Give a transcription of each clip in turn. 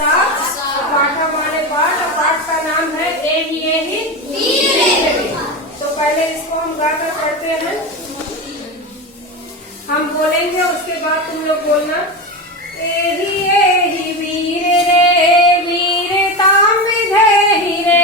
पाठ माने पाठ, पाठ का नाम है एहि वीर। तो पहले इसको हम गाकर पढ़ते हैं, हम बोलेंगे उसके बाद तुम लोग बोलना। एहि वीर रे वीरताम विधेहि रे,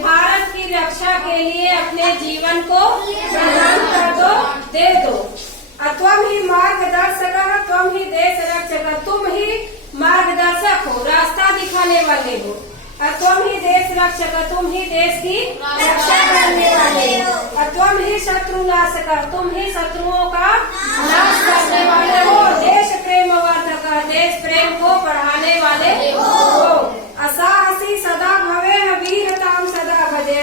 भारत की रक्षा के लिए अपने जीवन को प्रदान कर दो, दे दो। त्वम ही मार्गदर्शक, त्वम ही देश रक्षक, तुम ही मार्गदर्शक हो, रास्ता दिखाने वाले हो। त्वम ही देश रक्षक, तुम ही देश की रक्षा करने वाले हो। त्वम ही शत्रु नाशक, तुम ही शत्रुओं का नाश करने वाले हो। देश प्रेम वर्धक, देश प्रेम को बढ़ाने वाले हो। असाहसी सदा भवे वीरताम सदा भजे,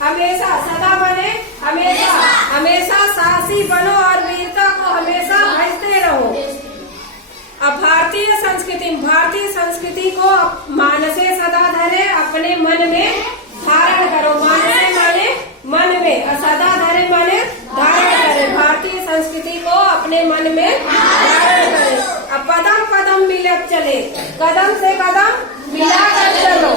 हमेशा सदा बने, हमेशा हमेशा साहसी बनो और वीरता को हमेशा भजते रहो। अब भारतीय संस्कृति को मानसे सदा धरे, अपने मन में धारण करो। मानसे माने मन में, सदा धरे माने धारण करे। भारतीय संस्कृति को अपने मन में धारण करे। अब कदम कदम मिलत चले, कदम से कदम मिलाकर चलो।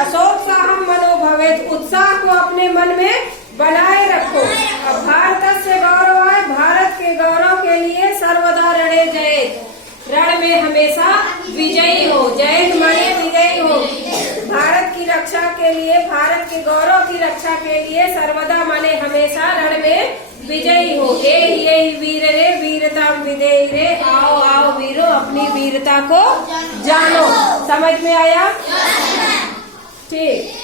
असोत्साहम मनोभवेत, उत्साह को अपने मन में बनाए रखो। अब भारत से गौरव है, भारत के गौरव के लिए सर्वदा रणे जयेत, रण में हमेशा विजयी हो। जयेत माने विजयी हो। भारत की रक्षा के लिए, भारत के गौरव की रक्षा के लिए सर्वदा माने हमेशा रण में विजयी हो। एहि वीर रे वीरताम विधेहि रे, आओ आओ वीरो अपनी वीरता को जानो। समझ में आया? ठीक।